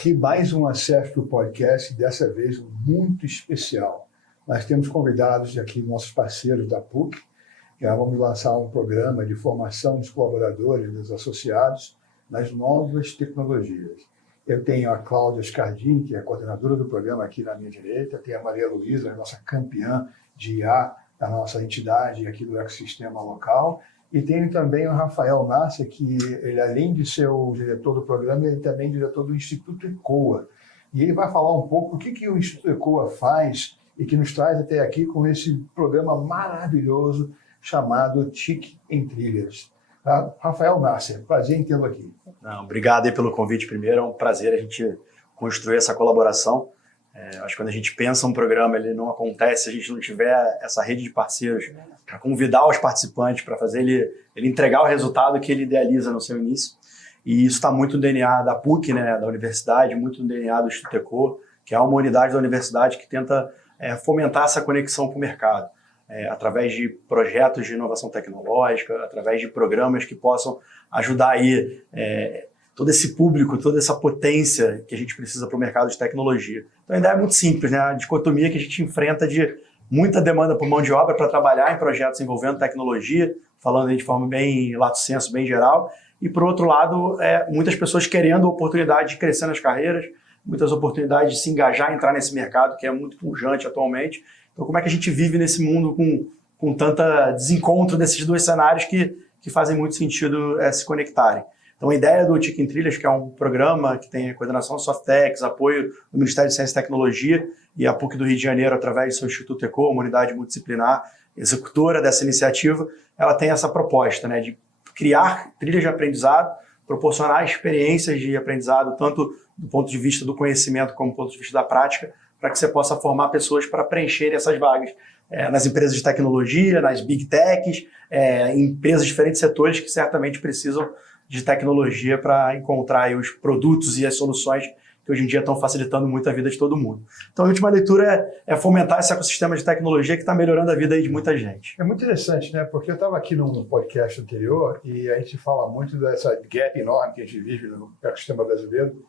Aqui mais um acesso do podcast, dessa vez muito especial. Nós temos convidados aqui, nossos parceiros da PUC, que vamos lançar um programa de formação dos colaboradores, dos associados, nas novas tecnologias. Eu tenho a Cláudia Scardini, que é a coordenadora do programa aqui na minha direita, tem a Maria Luísa, a nossa campeã de IA da nossa entidade aqui do ecossistema local, e tenho também o Rafael Nasser, que ele, além de ser o diretor do programa, ele também é diretor do Instituto ECOA. E ele vai falar um pouco o que o Instituto ECOA faz e que nos traz até aqui com esse programa maravilhoso chamado TIC em Trilhas. Rafael Nasser, prazer em tê-lo aqui. Obrigado aí pelo convite primeiro, é um prazer a gente construir essa colaboração. Acho que quando a gente pensa um programa, ele não acontece se a gente não tiver essa rede de parceiros para convidar os participantes, para fazer ele entregar o resultado que ele idealiza no seu início. E isso está muito no DNA da PUC, né, da universidade, muito no DNA do Instituto ECOA, que é uma unidade da universidade que tenta fomentar essa conexão com o mercado, através de projetos de inovação tecnológica, através de programas que possam ajudar aí todo esse público, toda essa potência que a gente precisa para o mercado de tecnologia. Então a ideia é muito simples, né? A dicotomia que a gente enfrenta de muita demanda por mão de obra para trabalhar em projetos envolvendo tecnologia, falando aí de forma bem lato sensu, bem geral, e por outro lado, muitas pessoas querendo oportunidade de crescer nas carreiras, muitas oportunidades de se engajar, entrar nesse mercado que é muito pujante atualmente. Então como é que a gente vive nesse mundo com tanta desencontro desses dois cenários que fazem muito sentido se conectarem? Então, a ideia do TIC em Trilhas, que é um programa que tem a coordenação do Softex, apoio do Ministério de Ciência e Tecnologia e a PUC do Rio de Janeiro, através do seu Instituto ECOA, uma unidade multidisciplinar, executora dessa iniciativa, ela tem essa proposta, né, de criar trilhas de aprendizado, proporcionar experiências de aprendizado, tanto do ponto de vista do conhecimento como do ponto de vista da prática, para que você possa formar pessoas para preencher essas vagas nas empresas de tecnologia, nas big techs, em empresas de diferentes setores que certamente precisam de tecnologia para encontrar aí os produtos e as soluções que hoje em dia estão facilitando muito a vida de todo mundo. Então, a última leitura é fomentar esse ecossistema de tecnologia que está melhorando a vida aí de muita gente. É muito interessante, né? Porque eu estava aqui num podcast anterior e a gente fala muito dessa gap enorme que a gente vive no ecossistema brasileiro,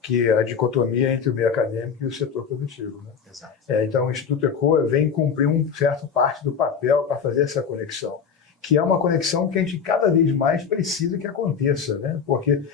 que é a dicotomia entre o meio acadêmico e o setor produtivo, né? Exato. Então, o Instituto ECOA vem cumprir um certo parte do papel para fazer essa conexão, que é uma conexão que a gente cada vez mais precisa que aconteça, né? Porque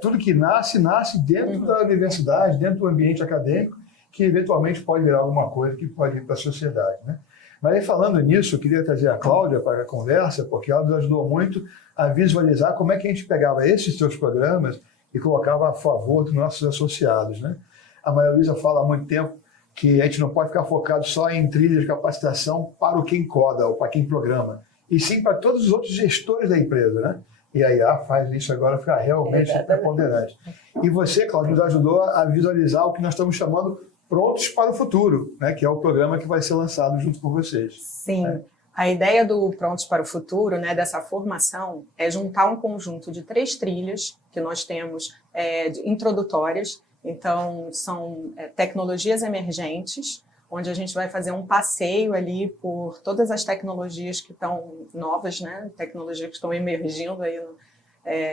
tudo que nasce dentro da universidade, dentro do ambiente acadêmico, que eventualmente pode virar alguma coisa que pode ir para a sociedade, né? Mas aí, falando nisso, eu queria trazer a Cláudia para a conversa, porque ela nos ajudou muito a visualizar como é que a gente pegava esses seus programas e colocava a favor dos nossos associados, né? A Maria Luísa fala há muito tempo que a gente não pode ficar focado só em trilhas de capacitação para o quem coda ou para quem programa, e sim para todos os outros gestores da empresa, né? E a IA faz isso agora ficar realmente preponderante. E você, Cláudio, nos ajudou a visualizar o que nós estamos chamando Prontos para o Futuro, né? Que é o programa que vai ser lançado junto com vocês. Sim. A ideia do Prontos para o Futuro, né, dessa formação, é juntar um conjunto de 3 trilhas que nós temos introdutórias. Então, são tecnologias emergentes, onde a gente vai fazer um passeio ali por todas as tecnologias que estão novas, né? Tecnologias que estão emergindo aí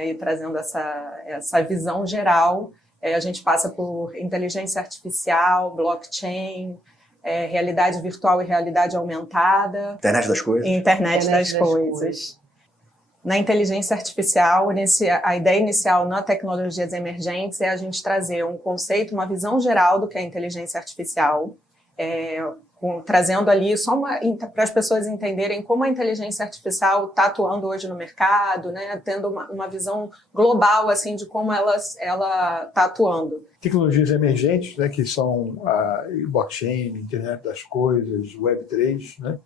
e trazendo essa visão geral. A gente passa por inteligência artificial, blockchain, realidade virtual e realidade aumentada. Internet das coisas. Internet das coisas. Na inteligência artificial, a ideia inicial na tecnologias emergentes é a gente trazer um conceito, uma visão geral do que é inteligência artificial, trazendo ali só para as pessoas entenderem como a inteligência artificial está atuando hoje no mercado, né, tendo uma visão global assim, de como ela está atuando. Tecnologias emergentes, né, que são a blockchain, internet das coisas, Web3, né,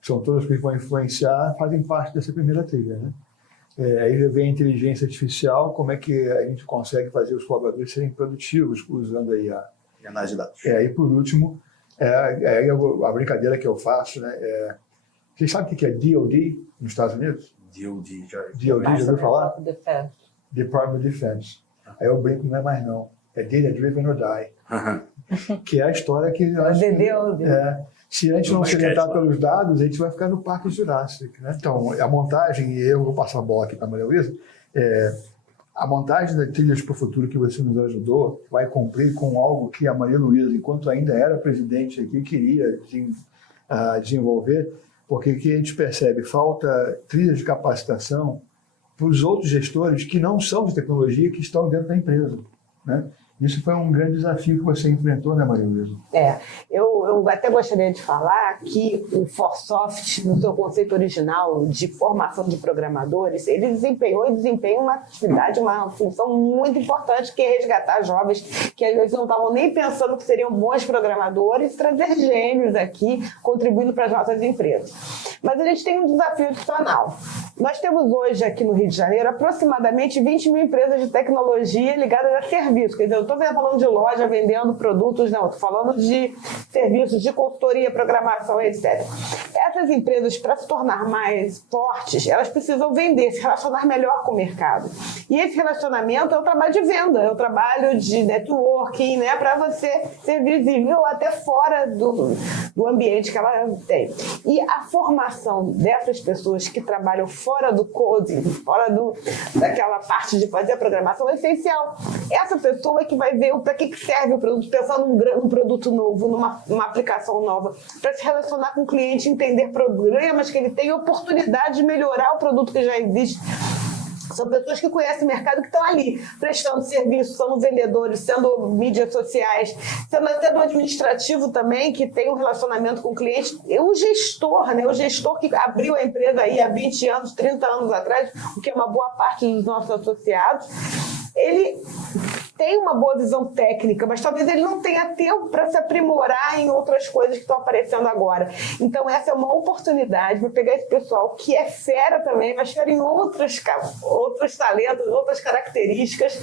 que são todas que vão influenciar, fazem parte dessa primeira trilha, né? Aí vem a inteligência artificial, como é que a gente consegue fazer os colaboradores serem produtivos usando aí a análise de dados. E por último, a brincadeira que eu faço, né? Vocês sabem o que é DoD nos Estados Unidos? DoD, já ouviu falar? Defense. Department of Defense. Aí eu brinco, não é mais não. É Data Driven or Die. Que é a história que... se a gente não se alimentar pelos dados, a gente vai ficar no Parque Jurássico, né? Então, a montagem, e eu vou passar a bola aqui para a Maria Luísa, A montagem das trilhas para o futuro que você nos ajudou vai cumprir com algo que a Maria Luísa, enquanto ainda era presidente aqui, queria desenvolver, porque o que a gente percebe, falta trilhas de capacitação para os outros gestores que não são de tecnologia, que estão dentro da empresa, né? Isso foi um grande desafio que você enfrentou, né, Maria Luísa? Eu até gostaria de falar que o Forsoft, no seu conceito original de formação de programadores, ele desempenhou e desempenha uma atividade, uma função muito importante, que é resgatar jovens que às vezes não estavam nem pensando que seriam bons programadores, trazer gênios aqui, contribuindo para as nossas empresas. Mas a gente tem um desafio adicional. Nós temos hoje aqui no Rio de Janeiro aproximadamente 20 mil empresas de tecnologia ligadas a serviços. Quer dizer, eu estou falando de loja vendendo produtos, não, estou falando de serviços de consultoria, programação, etc. Essas empresas, para se tornar mais fortes, elas precisam vender, se relacionar melhor com o mercado. E esse relacionamento é o trabalho de venda, é o trabalho de networking, né, para você ser visível até fora do ambiente que ela tem. E a formação dessas pessoas que trabalham fora do coding, fora daquela parte de fazer a programação é essencial. Essa pessoa que vai ver para que serve o produto, pensando num produto novo, numa aplicação nova, para se relacionar com o cliente, entender problemas que ele tem, oportunidade de melhorar o produto que já existe. São pessoas que conhecem o mercado, que estão ali, prestando serviço, sendo vendedores, sendo mídias sociais, sendo até do administrativo também, que tem um relacionamento com o cliente. E o gestor, né? O gestor que abriu a empresa aí há 20 anos, 30 anos atrás, o que é uma boa parte dos nossos associados, ele tem uma boa visão técnica, mas talvez ele não tenha tempo para se aprimorar em outras coisas que estão aparecendo agora. Então essa é uma oportunidade para pegar esse pessoal que é fera também, mas fera em outros talentos, outras características,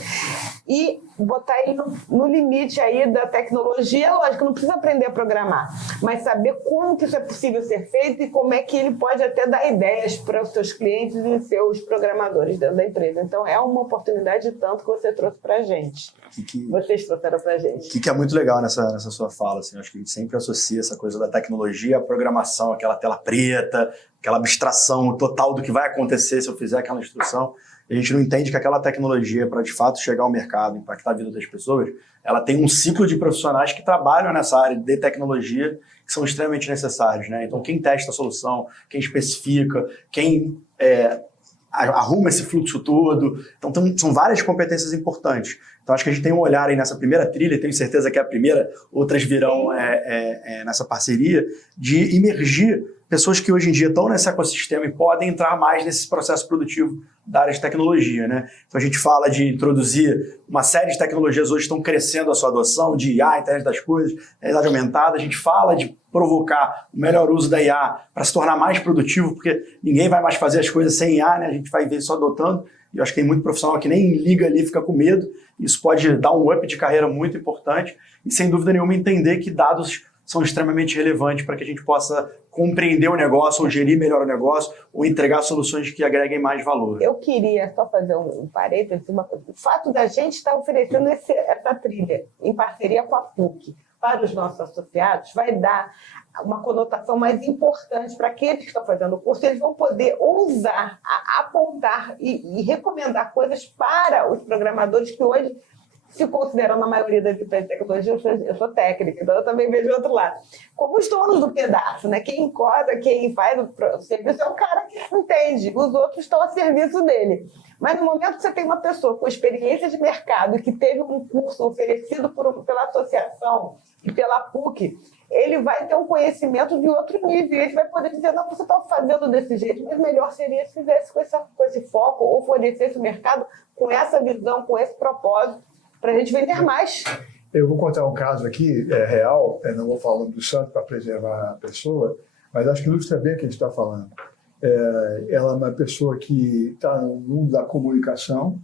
e botar ele no limite aí da tecnologia. Lógico, não precisa aprender a programar, mas saber como que isso é possível ser feito e como é que ele pode até dar ideias para os seus clientes e seus programadores dentro da empresa. Então é uma oportunidade tanto que você trouxe para a gente. Vocês trouxeram para a gente. O que é muito legal nessa sua fala, assim, acho que a gente sempre associa essa coisa da tecnologia à programação, aquela tela preta, aquela abstração total do que vai acontecer se eu fizer aquela instrução. E a gente não entende que aquela tecnologia, para de fato chegar ao mercado, impactar a vida das pessoas, ela tem um ciclo de profissionais que trabalham nessa área de tecnologia, que são extremamente necessários, né? Então, quem testa a solução, quem especifica, quem arruma esse fluxo todo. Então, são várias competências importantes. Então, acho que a gente tem um olhar aí nessa primeira trilha, tenho certeza que é a primeira, outras virão nessa parceria, de imergir pessoas que hoje em dia estão nesse ecossistema e podem entrar mais nesse processo produtivo da área de tecnologia, né? Então, a gente fala de introduzir uma série de tecnologias hoje estão crescendo a sua adoção, de IA, internet das coisas, realidade aumentada. A gente fala de provocar o melhor uso da IA para se tornar mais produtivo, porque ninguém vai mais fazer as coisas sem IA, né? A gente vai ver só adotando. E eu acho que tem muito profissional que nem liga ali, fica com medo. Isso pode dar um up de carreira muito importante e, sem dúvida nenhuma, entender que dados são extremamente relevantes para que a gente possa compreender o negócio, ou gerir melhor o negócio, ou entregar soluções que agreguem mais valor. Eu queria só fazer um parênteses, uma coisa. O fato da gente estar oferecendo essa trilha em parceria com a PUC para os nossos associados vai dar uma conotação mais importante para aqueles que estão fazendo o curso. Eles vão poder ousar, apontar e recomendar coisas para os programadores que hoje se consideram, na maioria das empresas de tecnologia, eu sou técnica, então eu também vejo o outro lado. Como os donos do pedaço, né? Quem encoda, quem faz o serviço é o cara que entende, os outros estão a serviço dele. Mas no momento que você tem uma pessoa com experiência de mercado que teve um curso oferecido pela associação e pela PUC, ele vai ter um conhecimento de outro nível. Ele vai poder dizer, não, você está fazendo desse jeito, mas melhor seria se fizesse com esse foco ou oferecesse o mercado com essa visão, com esse propósito, para a gente vender mais. Eu vou contar um caso aqui, real, não vou falar do santo para preservar a pessoa, mas acho que ilustra bem o que a gente está falando. Ela é uma pessoa que está no mundo da comunicação,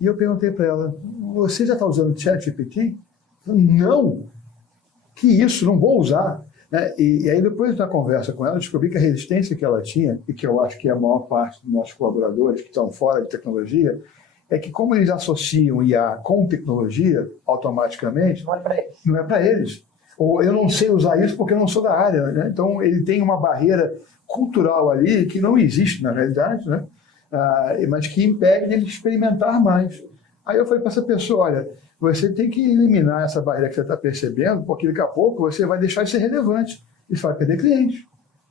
e eu perguntei para ela, você já está usando o ChatGPT? Não! Que isso, não vou usar. E aí depois da conversa com ela, eu descobri que a resistência que ela tinha, e que eu acho que é a maior parte dos nossos colaboradores que estão fora de tecnologia, é que como eles associam IA com tecnologia, automaticamente, Não é para eles. Não é para eles. Ou eu não sei usar isso porque eu não sou da área, né? Então ele tem uma barreira cultural ali que não existe na realidade, né? mas que impede ele de experimentar mais. Aí eu falei para essa pessoa, olha, você tem que eliminar essa barreira que você está percebendo, porque daqui a pouco você vai deixar de ser relevante e você vai perder clientes.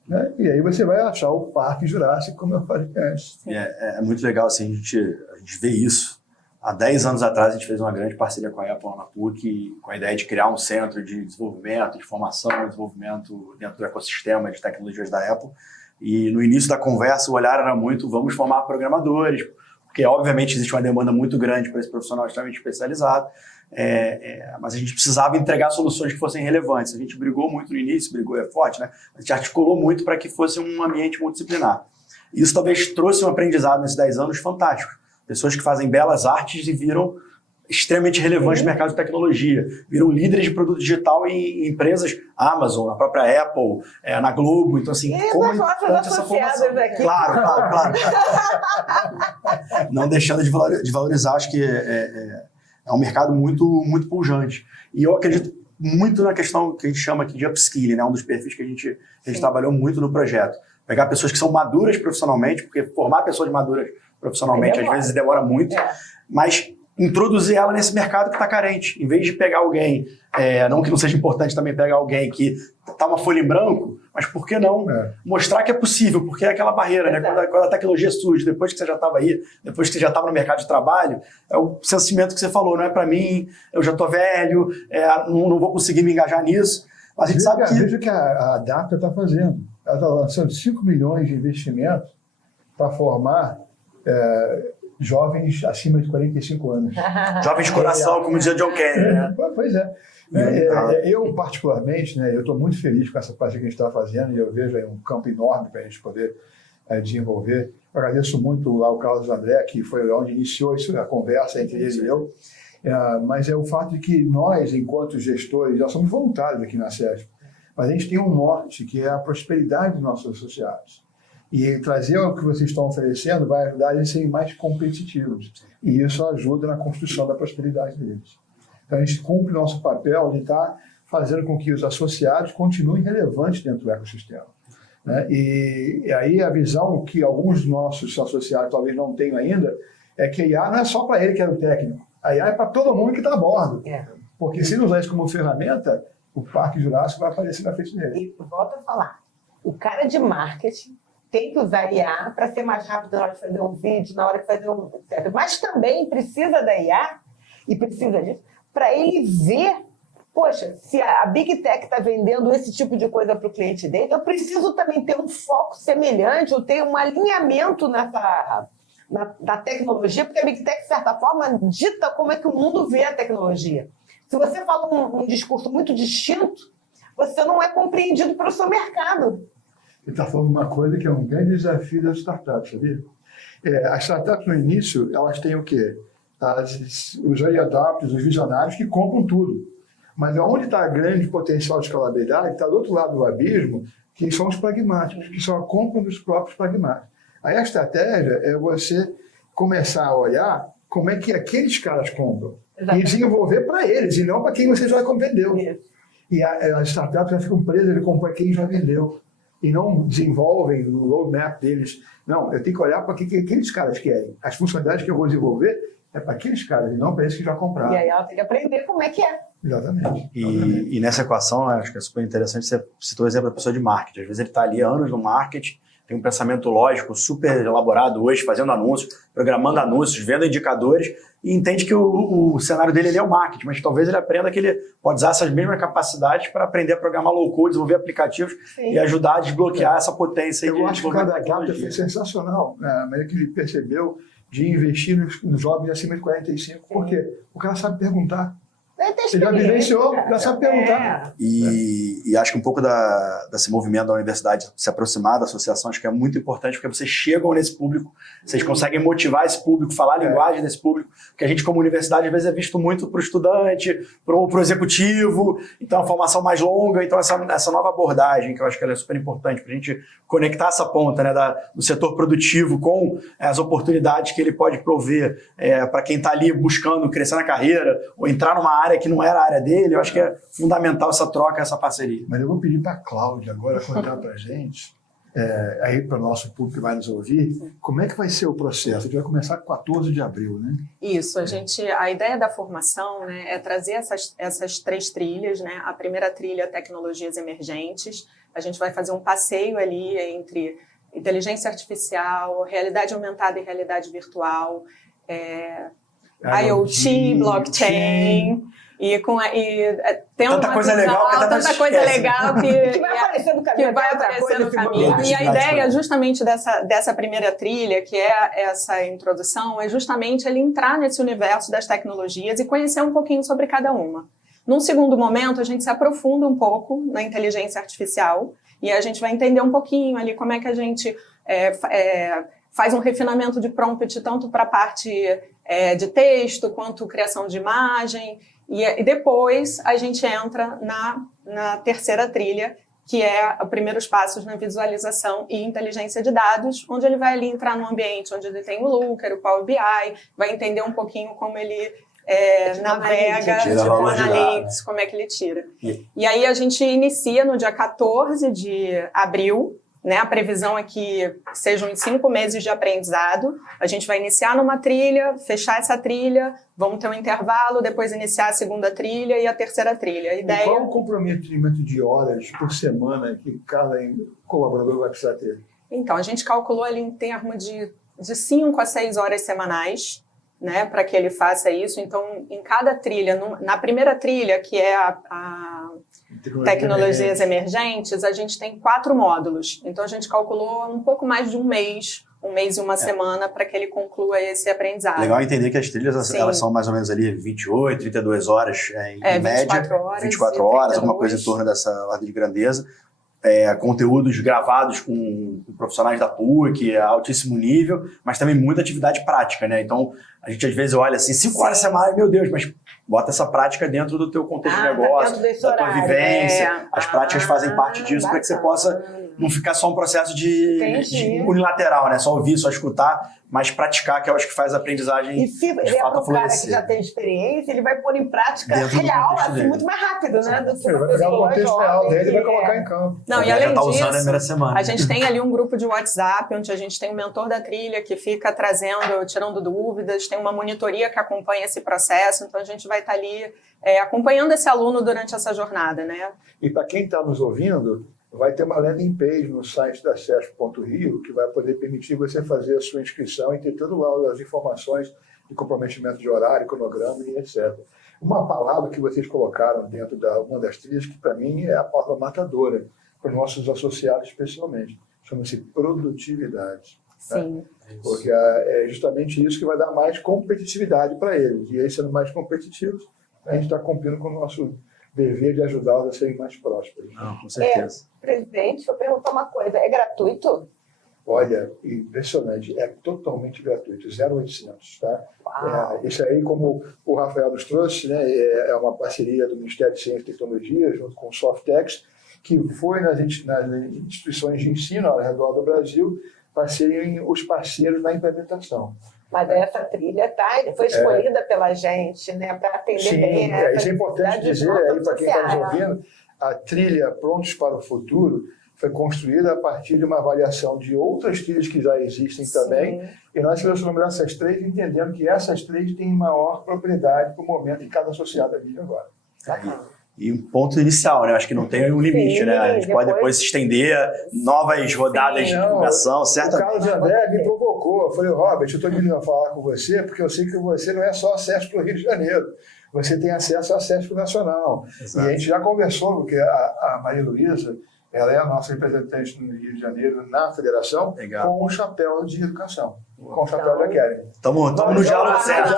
Né? E aí você vai achar o Parque Jurássico, como eu falei antes. É muito legal, assim, a gente vê isso. Há 10 anos atrás, a gente fez uma grande parceria com a Apple na PUC, com a ideia de criar um centro de desenvolvimento, de formação e desenvolvimento dentro do ecossistema de tecnologias da Apple. E no início da conversa, o olhar era muito, vamos formar programadores, porque obviamente existe uma demanda muito grande para esse profissional extremamente especializado, mas a gente precisava entregar soluções que fossem relevantes. A gente brigou muito no início, brigou é forte, né? A gente articulou muito para que fosse um ambiente multidisciplinar. Isso talvez trouxe um aprendizado nesses 10 anos fantástico. Pessoas que fazem belas artes e viram extremamente relevantes no mercado de tecnologia, viram líderes de produto digital em empresas, Amazon, na própria Apple, na Globo. Então, assim, como é importante essa formação. Aqui. Claro. Não deixando de valorizar, acho que é um mercado muito, muito pujante. E eu acredito muito na questão que a gente chama aqui de upskilling, né? Um dos perfis que a gente trabalhou muito no projeto. Pegar pessoas que são maduras profissionalmente, porque formar pessoas maduras profissionalmente às vezes demora muito, mas introduzir ela nesse mercado que está carente. Em vez de pegar alguém, não que não seja importante também pegar alguém que está uma folha em branco, mas por que não mostrar que é possível? Porque é aquela barreira, né? Quando a tecnologia surge, depois que você já estava aí, depois que você já estava no mercado de trabalho, é o sentimento que você falou, não é para mim, eu já estou velho, não vou conseguir me engajar nisso. Mas a gente sabe que... Veja o que a Adapta está fazendo. Ela está lançando 5 milhões de investimentos para formar jovens acima de 45 anos. Jovens de coração, como dizia John Kennedy, né? Pois é. Eu, particularmente, né, eu estou muito feliz com essa parte que a gente está fazendo e eu vejo aí um campo enorme para a gente poder desenvolver. Eu agradeço muito lá o Carlos André, que foi onde iniciou isso, a conversa entre ele e eu. Mas é o fato de que nós, enquanto gestores, já somos voluntários aqui na SESP, mas a gente tem um norte, que é a prosperidade dos nossos associados. E trazer o que vocês estão oferecendo vai ajudar eles a serem mais competitivos. E isso ajuda na construção da prosperidade deles. Então, a gente cumpre o nosso papel de estar fazendo com que os associados continuem relevantes dentro do ecossistema. Né? E aí a visão que alguns dos nossos associados talvez não tenham ainda é que a IA não é só para ele que é o técnico. A IA é para todo mundo que está a bordo. Porque se não usar isso como ferramenta, o Parque Jurássico vai aparecer na frente dele. E volto a falar, o cara de marketing tem que usar IA para ser mais rápido na hora de fazer um vídeo, na hora de fazer um... etc. Mas também precisa da IA, e precisa disso, para ele ver, poxa, se a Big Tech está vendendo esse tipo de coisa para o cliente dele, eu preciso também ter um foco semelhante, ou ter um alinhamento na tecnologia, porque a Big Tech, de certa forma, dita como é que o mundo vê a tecnologia. Se você fala um discurso muito distinto, você não é compreendido pelo seu mercado. Ele está falando uma coisa que é um grande desafio das startups, sabia? As startups, no início, elas têm o quê? Os early adopters, os visionários que compram tudo. Mas onde está a grande potencial de escalabilidade, está do outro lado do abismo, que são os pragmáticos, que só compram dos próprios pragmáticos. Aí a estratégia é você começar a olhar como é que aqueles caras compram. Exatamente. E desenvolver para eles, e não para quem você já vendeu. E as startups já ficam presas, ele compra quem já vendeu. E não desenvolvem o roadmap deles. Não, eu tenho que olhar para o que aqueles caras querem. As funcionalidades que eu vou desenvolver é para aqueles caras, e não para esses que já compraram. E aí ela tem que aprender como é que é. Exatamente. E nessa equação, acho que é super interessante, você citou o exemplo da pessoa de marketing. Às vezes ele está ali há anos no marketing, tem um pensamento lógico super elaborado hoje, fazendo anúncios, programando anúncios, vendo indicadores, e entende que o cenário dele ali é o marketing, mas talvez ele aprenda que ele pode usar essas mesmas capacidades para aprender a programar low-code, desenvolver aplicativos e ajudar a desbloquear essa potência. Eu acho que o cara da Capta foi sensacional, a maneira que ele percebeu de investir nos jovens acima de 45, porque o cara sabe perguntar. Ele já vivenciou, já sabe perguntar. E acho que um pouco desse movimento da universidade se aproximar da associação, acho que é muito importante, porque vocês chegam nesse público, vocês conseguem motivar esse público, falar a linguagem desse público, porque a gente como universidade às vezes é visto muito para o estudante, para o executivo, então a formação mais longa, então essa nova abordagem, que eu acho que ela é super importante para a gente conectar essa ponta, né, do setor produtivo com as oportunidades que ele pode prover para quem está ali buscando crescer na carreira, ou entrar numa área que não era a área dele. Eu acho que é fundamental essa troca, essa parceria. Mas eu vou pedir para a Cláudia agora contar para a gente aí para o nosso público que vai nos ouvir, como é que vai ser o processo? A gente vai começar com 14 de abril, né? Isso, a ideia da formação, né, é trazer essas 3 trilhas, né? A primeira trilha, Tecnologias Emergentes. A gente vai fazer um passeio ali entre inteligência artificial, realidade aumentada e realidade virtual, IoT, blockchain, tendo tanta coisa legal que vai aparecer no caminho. Que vai aparecer no caminho. E a ideia justamente dessa primeira trilha, que é essa introdução, é justamente ele entrar nesse universo das tecnologias e conhecer um pouquinho sobre cada uma. Num segundo momento, a gente se aprofunda um pouco na inteligência artificial e a gente vai entender um pouquinho ali como é que a gente faz um refinamento de prompt tanto para a parte de texto quanto criação de imagem. E depois a gente entra na terceira trilha, que é os primeiros passos na visualização e inteligência de dados, onde ele vai ali entrar num ambiente onde ele tem o Looker, o Power BI, vai entender um pouquinho como ele navega, tipo Analytics, como é que ele tira. E aí a gente inicia no dia 14 de abril, né? A previsão é que sejam 5 meses de aprendizado. A gente vai iniciar numa trilha, fechar essa trilha, vamos ter um intervalo, depois iniciar a segunda trilha e a terceira trilha. A ideia... E qual o comprometimento de horas por semana que cada colaborador vai precisar ter? Então, a gente calculou ali em termos de 5 a 6 horas semanais, né, para que ele faça isso. Então, em cada trilha, na primeira trilha, que é a Tecnologias Emergentes, a gente tem 4 módulos. Então, a gente calculou um pouco mais de um mês e uma semana para que ele conclua esse aprendizado. Legal entender que as trilhas, elas são mais ou menos ali 28, 32 horas em média. 24 horas, alguma coisa em torno dessa ordem de grandeza. Conteúdos gravados com profissionais da PUC, a altíssimo nível, mas também muita atividade prática, né? Então, a gente às vezes olha assim, 5 horas semanais, meu Deus, mas bota essa prática dentro do teu contexto de negócio, da tua vivência, as práticas fazem parte disso para que você possa não ficar só um processo de unilateral, né? Só ouvir, só escutar, mas praticar, que eu acho que faz a aprendizagem e se de fato o cara que já tem experiência, ele vai pôr em prática real, assim, muito mais rápido, né? Do que ele vai pegar o contexto real dele e vai colocar em campo. Não, e além disso, usando a primeira semana. A gente tem ali um grupo de WhatsApp, onde a gente tem um mentor da trilha que fica tirando dúvidas, tem uma monitoria que acompanha esse processo, então a gente vai estar ali acompanhando esse aluno durante essa jornada, né? E para quem está nos ouvindo, vai ter uma landing page no site da CESP.rio que vai poder permitir você fazer a sua inscrição e ter tudo lá as informações de comprometimento de horário, cronograma e etc. Uma palavra que vocês colocaram dentro de uma das trilhas, que para mim é a palavra matadora, para os nossos associados especialmente, chama-se produtividade. Sim. Né? Porque é justamente isso que vai dar mais competitividade para eles. E aí, sendo mais competitivos, a gente está cumprindo com o nosso dever de ajudá-los a serem mais prósperos. Não, com certeza. Presidente, eu perguntar uma coisa, é gratuito? Olha, impressionante, é totalmente gratuito, 0800, tá? Isso aí, como o Rafael nos trouxe, né, é uma parceria do Ministério de Ciência e Tecnologia, junto com o Softex, que foi nas instituições de ensino ao redor do Brasil para serem os parceiros na implementação. Mas essa trilha foi escolhida pela gente, né, para atender bem. Isso é importante dizer aí para quem está nos ouvindo, a trilha Prontos para o Futuro foi construída a partir de uma avaliação de outras trilhas que já existem também, e nós selecionamos essas 3 entendendo que essas 3 têm maior propriedade para o momento em cada associado vive agora. E um ponto inicial, né? Acho que não tem um limite, né? A gente pode depois se estender novas rodadas de divulgação, certo? O Carlos André me provocou. Eu falei, Robert, eu estou vindo falar com você porque eu sei que você não é só acesso para o Rio de Janeiro. Você tem acesso ao acesso nacional. Exato. E a gente já conversou, porque a Maria Luísa, ela é a nossa representante no Rio de Janeiro na federação, com o chapéu de educação, com o chapéu da Keren. Estamos no diálogo certo.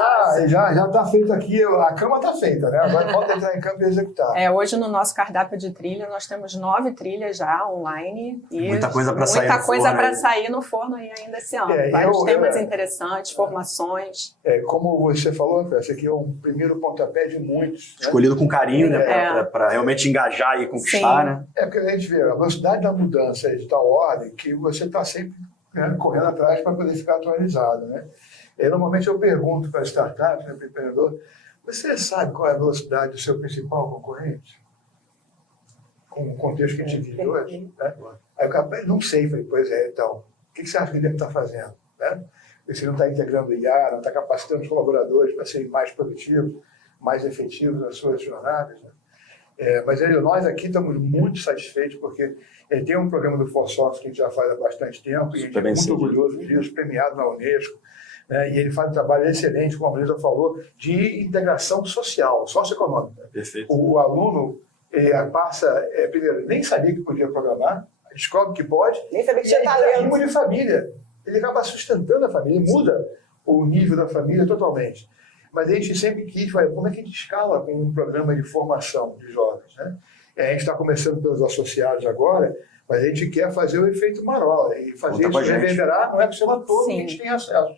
Já está feito aqui, a cama está feita, né? Agora falta entrar em campo e executar. Hoje no nosso cardápio de trilha, nós temos 9 trilhas já online. E muita coisa para sair Muita coisa para sair no forno ainda esse ano. Vários temas interessantes, formações. Como você falou, esse aqui é um primeiro pontapé de muitos. Escolhido com carinho, né? Para realmente engajar e conquistar, né? Porque a gente vê a velocidade da mudança de tal ordem que você está sempre correndo atrás para poder ficar atualizado, né? Normalmente eu pergunto para startups, para o empreendedor, você sabe qual é a velocidade do seu principal concorrente? Com o contexto que a gente vive hoje, né? Aí o cara, não sei. Falei, pois é, então, o que você acha que ele deve estar fazendo? Né? Você não está integrando o IA, não está capacitando os colaboradores para serem mais produtivos, mais efetivos nas suas jornadas. Né? Mas nós aqui estamos muito satisfeitos, porque tem um programa do ForSoft que a gente já faz há bastante tempo, e a gente é muito orgulhoso disso, premiado na Unesco, né? E ele faz um trabalho excelente, como a Marisa falou, de integração social, socioeconômica. Perfeito. O aluno primeiro, nem sabia que podia programar, descobre que pode, Nem sabia que e tinha aí talento. tem de família. Ele acaba sustentando a família, ele muda o nível da família totalmente. Mas a gente sempre quis, como é que a gente escala com um programa de formação de jovens, né? A gente está começando pelos associados agora, mas a gente quer fazer o efeito Marola e fazer isso reverberar no ecossistema todo que a gente tem acesso.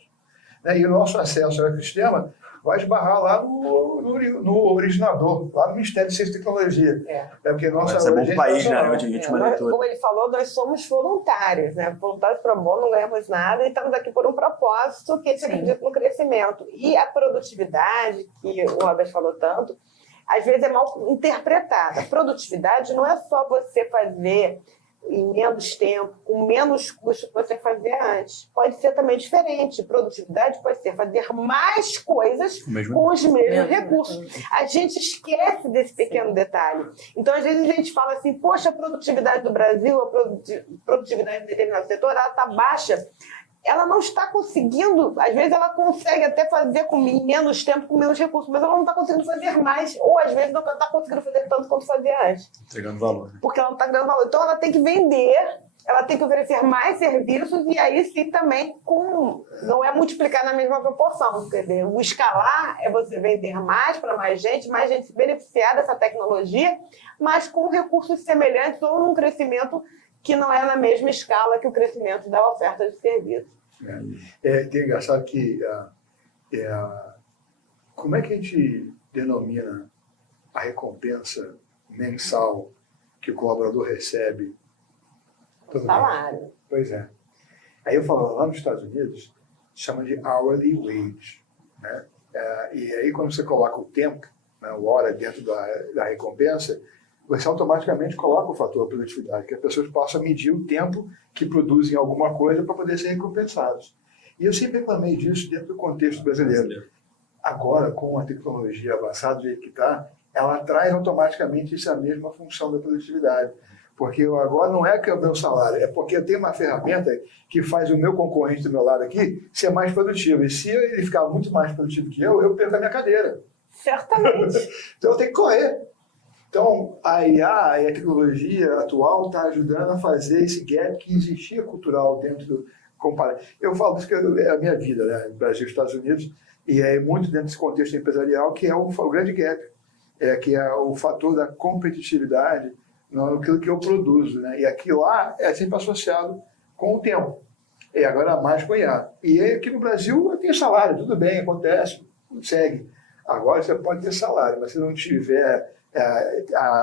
Né? E o nosso acesso ao ecossistema vai esbarrar lá no originador, lá no Ministério de Ciência e Tecnologia. Porque nossa é bom país, né? Onde a gente monitora. Como ele falou, nós somos voluntários, né? Voluntários pro bono, não ganhamos nada e estamos aqui por um propósito que a gente acredita no crescimento. E a produtividade, que o Robert falou tanto, às vezes é mal interpretada. Produtividade não é só você fazer em menos tempo, com menos custo que você fazia antes. Pode ser também diferente. Produtividade pode ser fazer mais coisas com os mesmos recursos. A gente esquece desse pequeno detalhe. Então, às vezes, a gente fala assim, poxa, a produtividade do Brasil, a produtividade de determinado setor, ela está baixa. Ela não está conseguindo, às vezes ela consegue até fazer com menos tempo, com menos recursos, mas ela não está conseguindo fazer mais, ou às vezes não está conseguindo fazer tanto quanto fazia antes. Entregando valor. Né? Porque ela não está ganhando valor. Então ela tem que vender, ela tem que oferecer mais serviços e aí sim também não é multiplicar na mesma proporção. Quer dizer, o escalar é você vender mais para mais gente se beneficiar dessa tecnologia, mas com recursos semelhantes ou num crescimento que não é na mesma escala que o crescimento da oferta de serviços. É engraçado que como é que a gente denomina a recompensa mensal que o colaborador recebe? Salário. Pois é. Aí eu falo, lá nos Estados Unidos, chama de hourly wage. Né? E aí quando você coloca o tempo, né, o hora dentro da recompensa, você automaticamente coloca o fator produtividade, que as pessoas possam medir o tempo que produzem alguma coisa para poder ser recompensados. E eu sempre reclamei disso dentro do contexto brasileiro. Agora, com a tecnologia avançada do jeito que está, ela traz automaticamente essa mesma função da produtividade. Porque agora não é que é o meu salário, é porque eu tenho uma ferramenta que faz o meu concorrente do meu lado aqui ser mais produtivo. E se ele ficar muito mais produtivo que eu perco a minha cadeira. Certamente. Então eu tenho que correr. Então, a IA e a tecnologia atual está ajudando a fazer esse gap que existia cultural dentro do comparado. Eu falo isso que é a minha vida, né? Brasil e Estados Unidos, e é muito dentro desse contexto empresarial que é o grande gap, que é o fator da competitividade naquilo que eu produzo. Né? E aqui lá é sempre associado com o tempo. E agora mais com a IA. E aqui no Brasil tem salário, tudo bem, acontece, segue. Agora você pode ter salário, mas se não tiver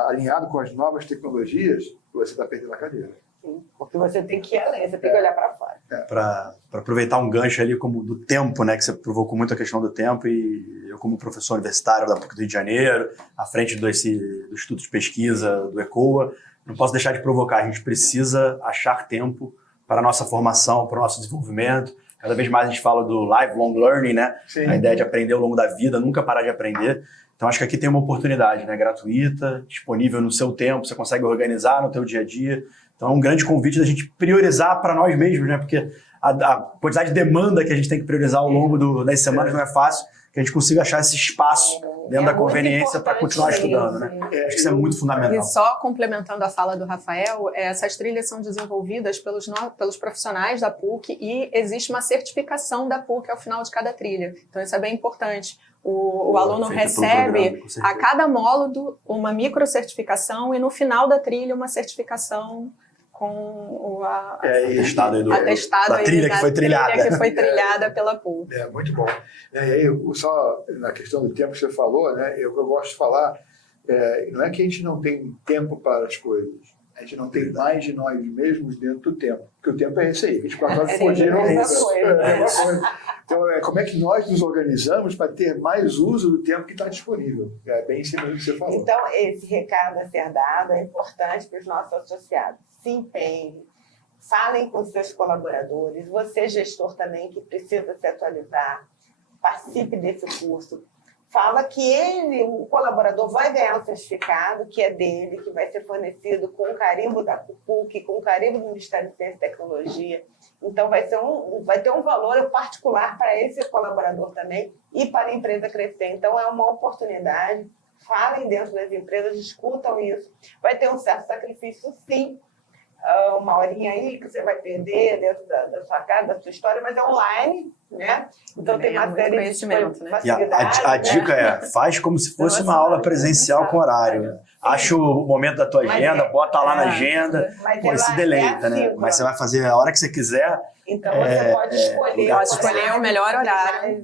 alinhado com as novas tecnologias, você está perdendo a cadeira. Sim, porque você tem que ir além, você tem que olhar para fora. Para aproveitar um gancho ali como do tempo, né, que você provocou muito a questão do tempo, e eu como professor universitário da PUC do Rio de Janeiro, à frente do Instituto de Pesquisa do ECOA, não posso deixar de provocar, a gente precisa achar tempo para a nossa formação, para o nosso desenvolvimento. Cada vez mais a gente fala do lifelong learning, né? Sim. A ideia de aprender ao longo da vida, nunca parar de aprender. Então, acho que aqui tem uma oportunidade, né? Gratuita, disponível no seu tempo, você consegue organizar no teu dia a dia. Então, é um grande convite da gente priorizar para nós mesmos, né? Porque a quantidade de demanda que a gente tem que priorizar ao longo das semanas não é fácil, que a gente consiga achar esse espaço dentro da conveniência para continuar estudando, né? Acho que isso é muito fundamental. E só complementando a fala do Rafael, essas trilhas são desenvolvidas pelos profissionais da PUC e existe uma certificação da PUC ao final de cada trilha. Então, isso é bem importante. O aluno recebe a cada módulo uma microcertificação e no final da trilha uma certificação com o atestado da trilha que foi trilhada. Pela PUC. Muito bom. E aí, só na questão do tempo que você falou, né, eu gosto de falar, não é que a gente não tem tempo para as coisas, A gente não tem mais de nós mesmos dentro do tempo, porque o tempo é esse aí, 24 horas Sim, por dia. é a mesma coisa. É a mesma coisa. Então, como é que nós nos organizamos para ter mais uso do tempo que está disponível? É bem em cima do que você falou. Então, esse recado a ser dado é importante para os nossos associados. Se empenhem, falem com seus colaboradores, você, gestor também, que precisa se atualizar, participe desse curso. Fala que ele, o colaborador, vai ganhar um certificado que é dele, que vai ser fornecido com o carimbo da CUPUC, com o carimbo do Ministério de Ciência e Tecnologia. Então, vai ter um valor particular para esse colaborador também e para a empresa crescer. Então, é uma oportunidade. Falem dentro das empresas, discutam isso. Vai ter um certo sacrifício, sim. Uma horinha aí que você vai perder dentro da sua casa, da sua história, mas é online, né? Então tem uma série de conhecimento, né? E a dica é, faz como se fosse uma aula presencial com horário. Acha o momento da tua agenda, bota lá na agenda, pô, se deleita, né? Mas você vai fazer a hora que você quiser. Então você pode escolher. Pode escolher o melhor horário.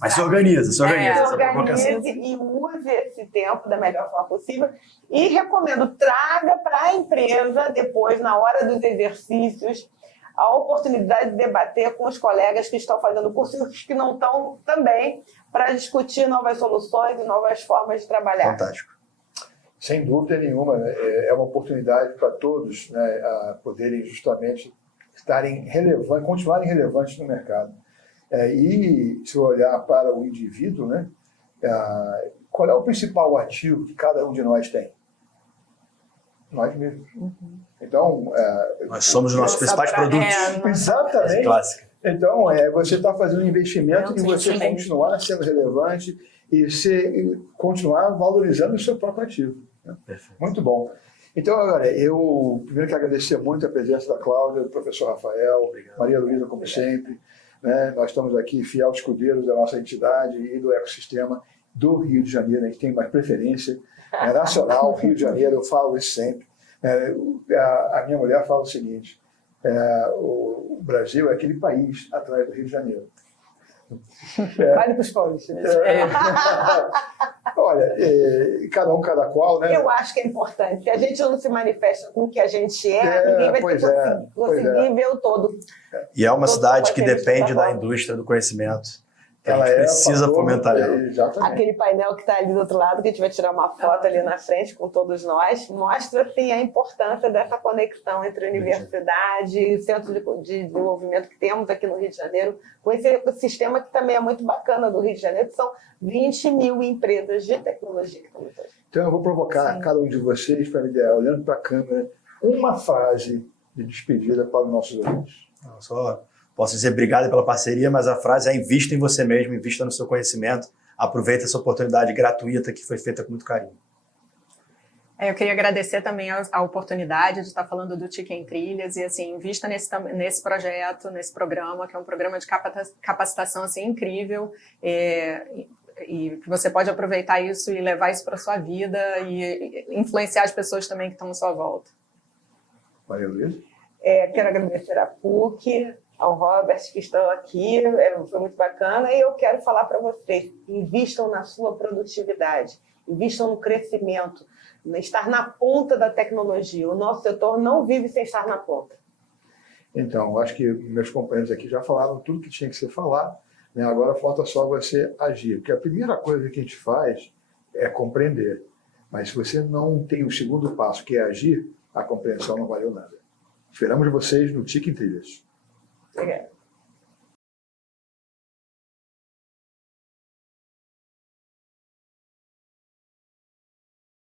Mas se organiza. Se organize e use esse tempo da melhor forma possível. E recomendo, traga para a empresa, depois, na hora dos exercícios, a oportunidade de debater com os colegas que estão fazendo curso e os que não estão também, para discutir novas soluções e novas formas de trabalhar. Fantástico. Sem dúvida nenhuma, né? É uma oportunidade para todos, né, a poderem justamente estarem relevantes, continuarem relevantes no mercado. E se eu olhar para o indivíduo, né, qual é o principal ativo que cada um de nós tem? Nós mesmos. Então, nós somos os nossos principais produtos. Exatamente. Clássica. Então, você está fazendo um investimento em você continuar sendo relevante e continuar valorizando o seu próprio ativo. Né? Muito bom. Então, agora, eu primeiro quero agradecer muito a presença da Cláudia, do professor Rafael, obrigado. Maria Luísa, como sempre. Né? Nós estamos aqui, fiel escudeiros da nossa entidade e do ecossistema do Rio de Janeiro. A gente tem mais preferência nacional, Rio de Janeiro, eu falo isso sempre. A minha mulher fala o seguinte, o Brasil é aquele país atrás do Rio de Janeiro. Vale para os paulistas. Olha, cada um, cada qual, né? Eu acho que é importante. Se a gente não se manifesta com o que a gente ninguém vai conseguir ver o todo. E é uma cidade que depende da indústria do conhecimento. Então a gente precisa fomentar ela. Aquele painel que está ali do outro lado, que a gente vai tirar uma foto ali na frente com todos nós, mostra assim, a importância dessa conexão entre universidade e centro de desenvolvimento que temos aqui no Rio de Janeiro, com esse ecossistema que também é muito bacana do Rio de Janeiro, que são 20 mil empresas de tecnologia que estão aqui. Então eu vou provocar cada um de vocês para me dar, olhando para a câmera, uma frase de despedida para os nossos ouvintes. Posso dizer obrigado pela parceria, mas a frase é invista em você mesmo, invista no seu conhecimento, aproveita essa oportunidade gratuita que foi feita com muito carinho. Eu queria agradecer também a oportunidade de estar falando do TIC em Trilhas e, assim, invista nesse projeto, nesse programa, que é um programa de capacitação assim, incrível e que você pode aproveitar isso e levar isso para a sua vida e influenciar as pessoas também que estão à sua volta. Maria Luísa? Quero agradecer a PUC, ao Robert, que estão aqui, foi muito bacana, e eu quero falar para vocês, invistam na sua produtividade, invistam no crescimento, estar na ponta da tecnologia. O nosso setor não vive sem estar na ponta. Então, acho que meus companheiros aqui já falaram tudo que tinha que ser falado, né? Agora falta só você agir, porque a primeira coisa que a gente faz é compreender, mas se você não tem o segundo passo, que é agir, a compreensão não valeu nada. Esperamos vocês no TIC em Trilhas. Obrigada.